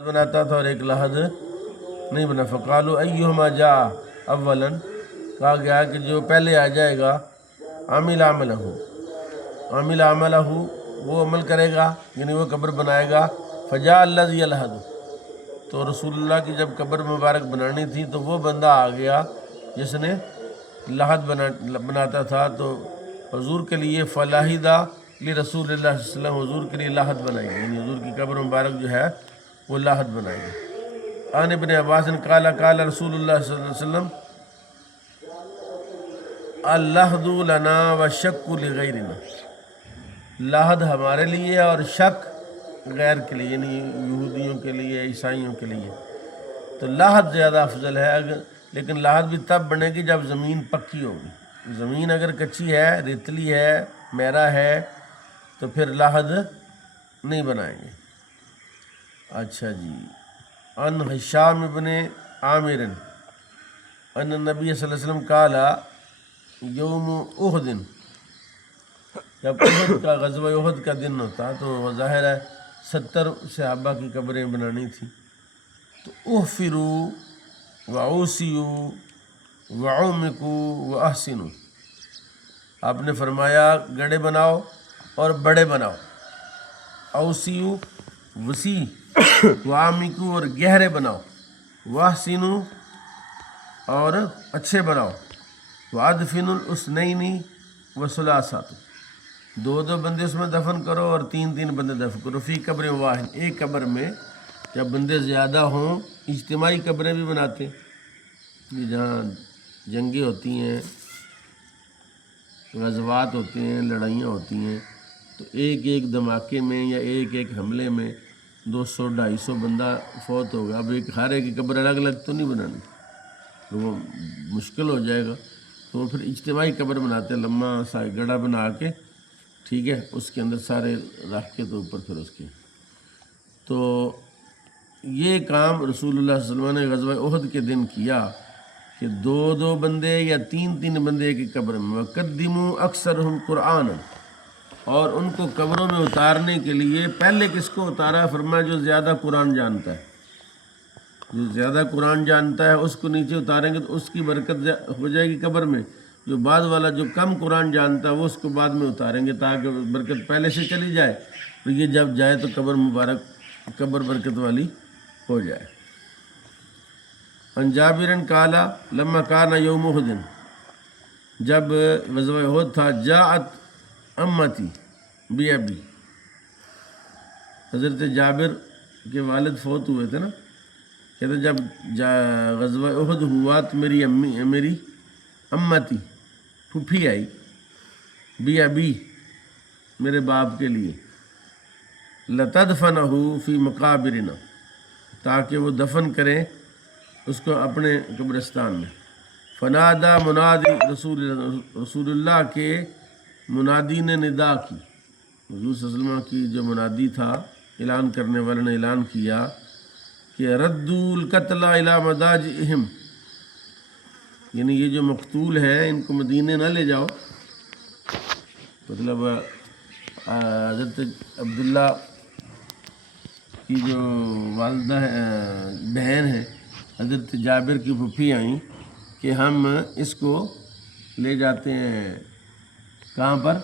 بناتا تھا اور ایک لحد نہیں بنا۔ فقالوا ایہما جاء اولا، کہا گیا کہ جو پہلے آ جائے گا عامل عملہ وہ عمل کرے گا، یعنی وہ قبر بنائے گا۔ فجاء الذی یلحد، تو رسول اللہ کی جب قبر مبارک بنانی تھی تو وہ بندہ آ گیا جس نے لحد بناتا تھا، تو حضور کے لیے فلاحدہ لرسول اللہ صلی اللہ علیہ وسلم، حضور کے لیے لحد بنائی گئی، یعنی حضور کی قبر مبارک جو ہے وہ لحد بنائی گئی۔ عن ابن عباس قال قال رسول اللہ صلی اللہ علیہ وسلم اللحد لنا والشق لغیرنا، لحد ہمارے لیے اور شک غیر کے لیے، یعنی یہودیوں کے لیے، عیسائیوں کے لیے۔ تو لحد زیادہ افضل ہے، لیکن لحد بھی تب بنے گی جب زمین پکی ہوگی۔ زمین اگر کچی ہے، ریتلی ہے، میرا ہے، تو پھر لحد نہیں بنائیں گے۔ اچھا جی، ان ہشام ابن عامر ان النبی صلی اللہ علیہ وسلم قال یوم احد، جب احد کا غزوہ احد کا دن ہوتا تو ظاہر ہے 70 صحابہ کی قبریں بنانی تھیں، تو احفروا واوسیوا وعمقوا واحسنوا، آپ نے فرمایا گڑھے بناؤ اور بڑے بناؤ، اوسیو وسیع، وعمقوا اور گہرے بناؤ، واحسنوا اور اچھے بناؤ، وادفنوا الاثنین وثلاثا، دو بندے اس میں دفن کرو اور تین بندے دفن کرو، فی قبر واحد، ایک قبر میں۔ جب بندے زیادہ ہوں اجتماعی قبریں بھی بناتے ہیں، جہاں جنگیں ہوتی ہیں، غزوات ہوتے ہیں، لڑائیاں ہوتی ہیں، تو ایک ایک دھماکے میں یا ایک ایک حملے میں 200-250 بندہ فوت ہوگا۔ اب ہر ایک کی قبر الگ الگ تو نہیں بنانی، تو وہ مشکل ہو جائے گا، تو وہ پھر اجتماعی قبر بناتے ہیں، لمبا سا گڑھا بنا کے، ٹھیک ہے، اس کے اندر سارے رکھ کے تو اوپر پھر اس کے۔ تو یہ کام رسول اللہ صلی اللہ علیہ وسلم نے غزوہ احد کے دن کیا کہ 2 بندے یا 3 بندے کی قبر میں، وقدموا اکثرہم قرآن، اور ان کو قبروں میں اتارنے کے لیے پہلے کس کو اتارا؟ فرمایا جو زیادہ قرآن جانتا ہے، جو زیادہ قرآن جانتا ہے اس کو نیچے اتاریں گے تو اس کی برکت ہو جائے گی قبر میں۔ جو بعد والا جو کم قرآن جانتا ہے وہ اس کو بعد میں اتاریں گے تاکہ برکت پہلے سے چلی جائے، تو یہ جب جائے تو قبر برکت والی ہو جائے۔ عن جابر قال لما کان یوم احد، جب غزوہ احد تھا، جاءت امتی بی، حضرت جابر کے والد فوت ہوئے تھے نا، کہتے جب غزوہ احد ہوا تو میری امتی پھوپھی آئی، بی ابی میرے باپ کے لیے، لتدفنہ فی مقابرنا، تاکہ وہ دفن کریں اس کو اپنے قبرستان میں۔ فنادا منادی، رسول اللہ کے منادی نے ندا کی، حضور صلی اللہ علیہ وسلم کی جو منادی تھا، اعلان کرنے والے نے اعلان کیا کہ ردوا القتلی الی مضاجعہم، یعنی یہ جو مقتول ہیں ان کو مدینے نہ لے جاؤ، مطلب حضرت عبداللہ کی جو والدہ بہن ہے، حضرت جابر کی پھوپھی آئیں کہ ہم اس کو لے جاتے ہیں کہاں پر؟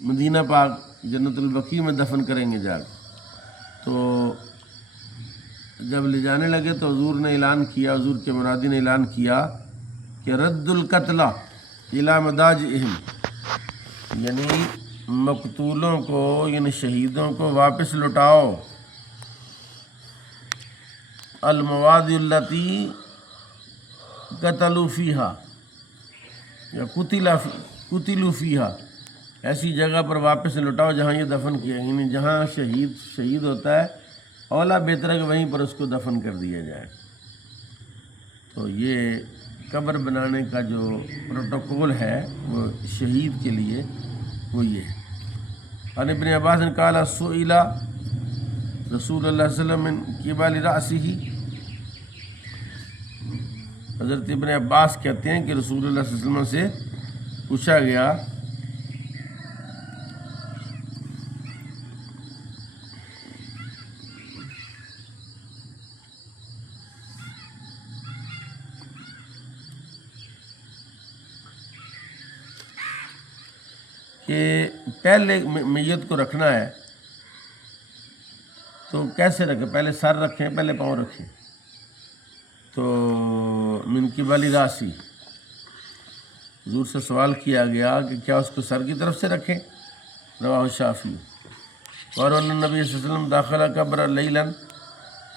مدینہ پاک، جنت البقیع میں دفن کریں گے جا کے۔ تو جب لے جانے لگے تو حضور نے اعلان کیا، حضور کے منادی نے اعلان کیا کہ رد القتلی الی مضاجعہم، یعنی مقتولوں کو، یعنی شہیدوں کو واپس لٹاؤ، المواد التی قتلوا فیہا یا قتلوا فیہا، ایسی جگہ پر واپس لٹاؤ جہاں یہ دفن کیا، یعنی جہاں شہید ہوتا ہے اولا بہتر ہے کہ وہیں پر اس کو دفن کر دیا جائے۔ تو یہ قبر بنانے کا جو پروٹوکول ہے وہ شہید کے لیے وہ یہ ہے۔ عن ابن عباس قال سئل رسول اللہ صلی اللہ علیہ وسلم من قبل رأسہ، حضرت ابن عباس کہتے ہیں کہ رسول اللہ صلی اللہ علیہ وسلم سے پوچھا گیا کہ پہلے میت کو رکھنا ہے تو کیسے رکھیں؟ پہلے سر رکھیں، پہلے پاؤں رکھیں؟ تو من قبل راسی، حضور سے سوال کیا گیا کہ کیا اس کو سر کی طرف سے رکھیں؟ رواہ شافعی۔ اور النبی صلی اللہ علیہ وسلم داخلہ قبر لیلا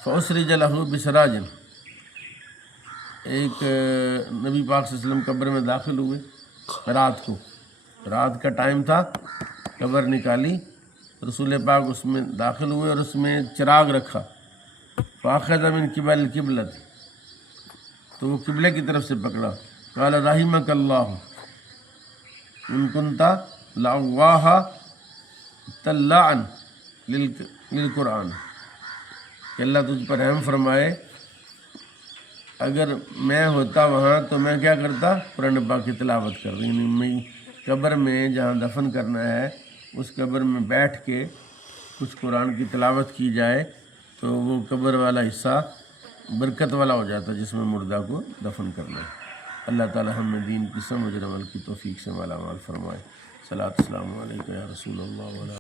فاسرج لہ بسراج، ایک نبی پاک صلی اللہ علیہ وسلم قبر میں داخل ہوئے رات کو، رات کا ٹائم تھا، قبر نکالی، رسول پاک اس میں داخل ہوئے اور اس میں چراغ رکھا، فاخذ من قبل القبلۃ، تو وہ قبلے کی طرف سے پکڑا، قال رحمک اللہ ان کنت لعواہ طلاعا للقرآن، کہ اللہ تجھ پر رحم فرمائے، اگر میں ہوتا وہاں تو میں کیا کرتا؟ قرآن پاک کی تلاوت کر رہی، یعنی میں قبر میں جہاں دفن کرنا ہے اس قبر میں بیٹھ کے کچھ قرآن کی تلاوت کی جائے تو وہ قبر والا حصہ برکت والا ہو جاتا جس میں مردہ کو دفن کرنا ہے۔ اللہ تعالی ہمیں دین کی سمجھ اور عمل کی توفیق سے مالا مال فرمائے۔ صلاۃ السلام علیکم یا رسول اللہ وعلیہ